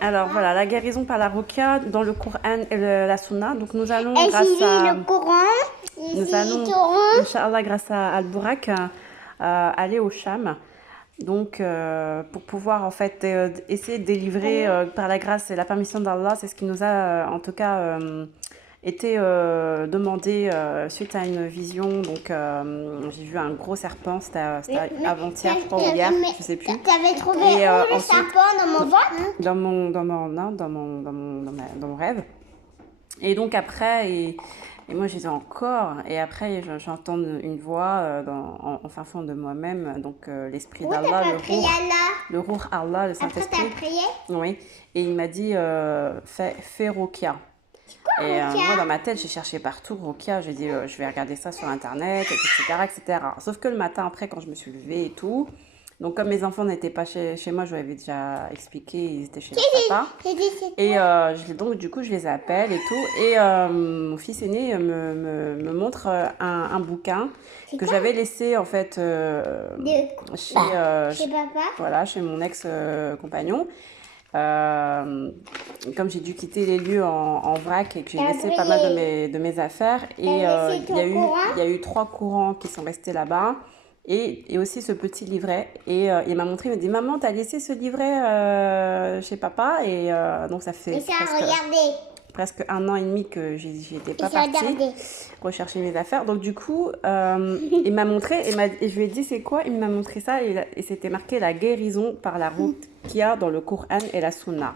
Alors voilà, la guérison par la ruqya dans le Coran et la Sunna. Donc nous allons, le Coran, Inch'Allah, grâce à Al-Bourak, aller au Sham. Donc pour pouvoir en fait essayer de délivrer par la grâce et la permission d'Allah, c'est ce qui nous a en tout cas été demandé suite à une vision. Donc j'ai vu un gros serpent, c'était avant-hier, je crois, ou hier, je sais plus. T'avais trouvé où le serpent dans mon ventre? Dans mon rêve. Et donc après, et moi j'étais encore, et après j'entends une voix en fin fond de moi-même, donc l'esprit d'Allah, le Ruh Allah, le Saint-Esprit. Après t'as prié? Oui, et il m'a dit fais ruqya. Et moi dans ma tête j'ai cherché partout ruqya, j'ai dit je vais regarder ça sur internet, etc. Sauf que le matin après quand je me suis levée et tout, donc comme mes enfants n'étaient pas chez moi, je vous l'avais déjà expliqué, ils étaient chez leur papa. Et donc du coup je les appelle et tout. Et mon fils aîné me montre un bouquin que j'avais laissé en fait chez papa. Voilà, chez mon ex-compagnon. Comme j'ai dû quitter les lieux en vrac et que j'ai laissé pas mal de mes affaires. Et il y a eu 3 courants qui sont restés là-bas. Et aussi ce petit livret. Et il m'a montré, il m'a dit, maman, t'as laissé ce livret chez papa. Et donc ça fait presque 1 an et demi que j'étais pas partie rechercher mes affaires. Donc du coup, il m'a montré, et je lui ai dit, c'est quoi? Il m'a montré ça et c'était marqué la guérison par la route qu'il y a dans le Coran et la Sunna.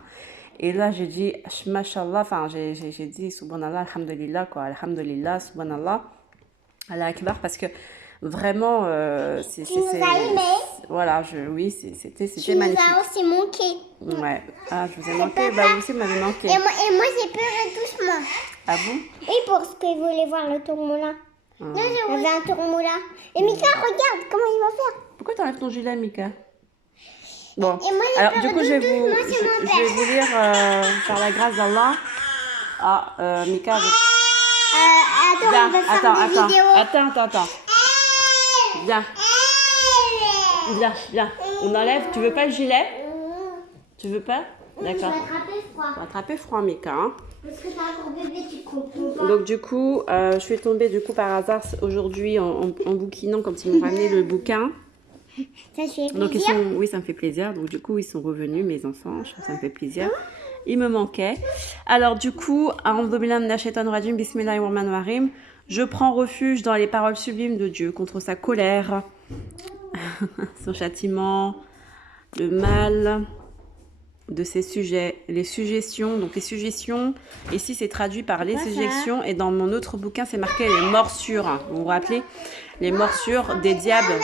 Et là, j'ai dit, mashallah, enfin, j'ai dit, subhanallah, alhamdulillah, quoi, alhamdulillah, subhanallah, Allah akbar, parce que vraiment, Tu nous as aimés. Voilà, c'était magnifique. Tu nous as aussi manqué. Ouais. Ah, je vous ai manqué. Bah, vous aussi, vous m'avez manqué. Et moi j'ai pleuré doucement. Ah bon? Oui, parce que je voulais voir le tourmoulin. Non, il y avait un tourmoulin. Et Mika, regarde comment il va faire. Pourquoi t'enlèves ton gilet, Mika? Bon, et moi, alors du coup, je vais vous lire par la grâce d'Allah. Ah, Mika. Attends. Viens. On enlève. Tu veux pas le gilet? Tu veux pas? D'accord. Tu vas attraper froid. Tu vas attraper froid, Mika. Hein? Parce que t'es encore bébé, tu comprends pas. Donc du coup, je suis tombée par hasard aujourd'hui en bouquinant quand ils m'ont ramené le bouquin. Ça fait plaisir. Donc oui, ça me fait plaisir. Donc du coup, ils sont revenus, mes enfants. Ça me fait plaisir. Ils me manquaient. Alors du coup, je prends refuge dans les paroles sublimes de Dieu contre sa colère, son châtiment, le mal de ses sujets, les suggestions. Donc les suggestions, ici c'est traduit par les suggestions, et dans mon autre bouquin c'est marqué les morsures. Vous vous rappelez? Les morsures des diables.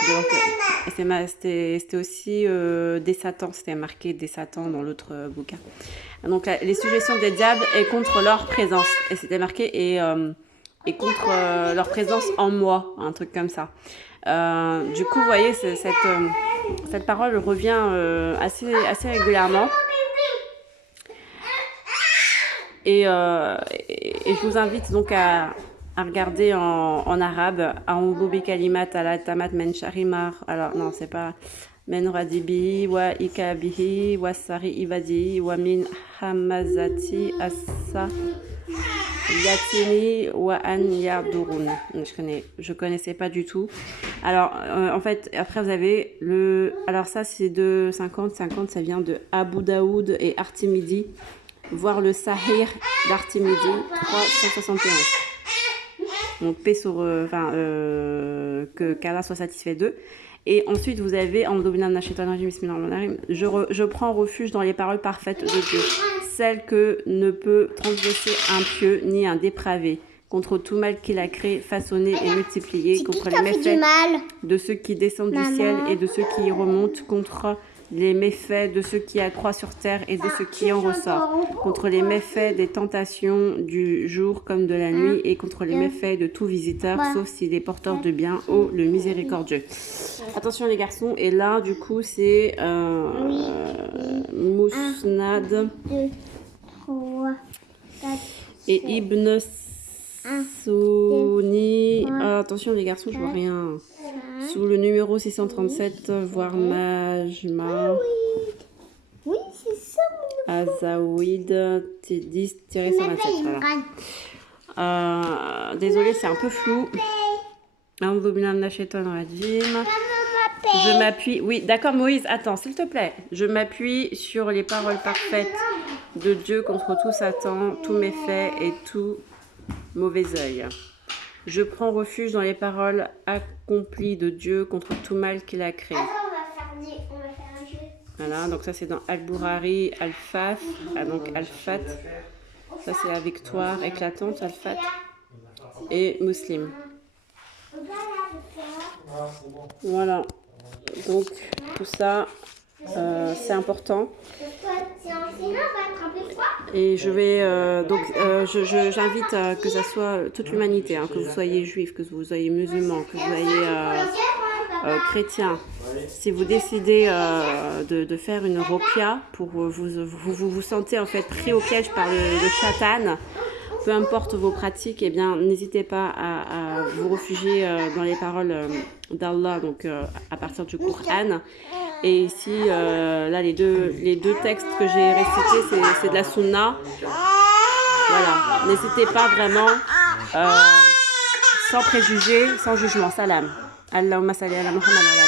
C'était aussi des satans, c'était marqué des satans dans l'autre bouquin. Donc les suggestions des diables et contre leur présence. Et c'était marqué et contre leur présence en moi, un truc comme ça. Du coup, vous voyez, cette parole revient assez régulièrement. Et je vous invite donc à regarder en arabe. A'udhu kalimat ala tamat men sharimar. Alors non, c'est pas men radibi wa ikabihi wa sari ibadi wa min hamazati assa yatini wa an yardurun. Je connaissais pas du tout. Alors en fait, après vous avez alors ça c'est de 50, ça vient de Abu Daoud et Artimidi. Voir le Sahih d'Artimidi 361. Donc paix sur que qu'Allah soit satisfait d'eux. Et ensuite vous avez je prends refuge dans les paroles parfaites de Dieu, celles que ne peut transgresser un pieux ni un dépravé, contre tout mal qu'il a créé, façonné et multiplié, contre les méfaits de ceux qui descendent du ciel et de ceux qui y remontent, contre les méfaits de ceux qui accroissent sur terre et de ceux qui en ressortent, contre les méfaits des tentations du jour comme de la nuit, et contre les méfaits de tout visiteur, sauf s'il est porteur de bien, ô le miséricordieux. Attention les garçons, et là du coup c'est Mousnad 2, 3, 4, et Ibn Souni. Attention les garçons, je vois rien. Sous le numéro 637, voir Majma. Oui, c'est ça. Azaouid 10-127. Voilà. Désolée, c'est un peu flou. Je m'appuie. Oui, d'accord, Moïse. Attends, s'il te plaît. Je m'appuie sur les paroles parfaites de Dieu contre tout Satan, tous méfaits et tout mauvais œil. Je prends refuge dans les paroles accomplies de Dieu contre tout mal qu'il a créé. Attends, on va faire un jeu. Voilà, donc ça c'est dans Al-Bourari, Al-Faf, donc Al-Fat. Ça c'est la victoire éclatante, Al-Fat. Et Muslim. Voilà, donc tout ça c'est important. Et je vais j'invite que ça soit toute l'humanité, hein, que vous soyez juif, que vous soyez musulman, que vous soyez chrétien. Si vous décidez de faire une rokia pour vous sentez en fait pris au piège par le shaitan, peu importe vos pratiques, eh bien n'hésitez pas à vous réfugier dans les paroles d'Allah, donc à partir du Coran. Et ici, là, les deux textes que j'ai récités, c'est de la sunna. Voilà, n'hésitez pas vraiment, sans préjugés, sans jugement. Salam. Allahumma salli ala Muhammad.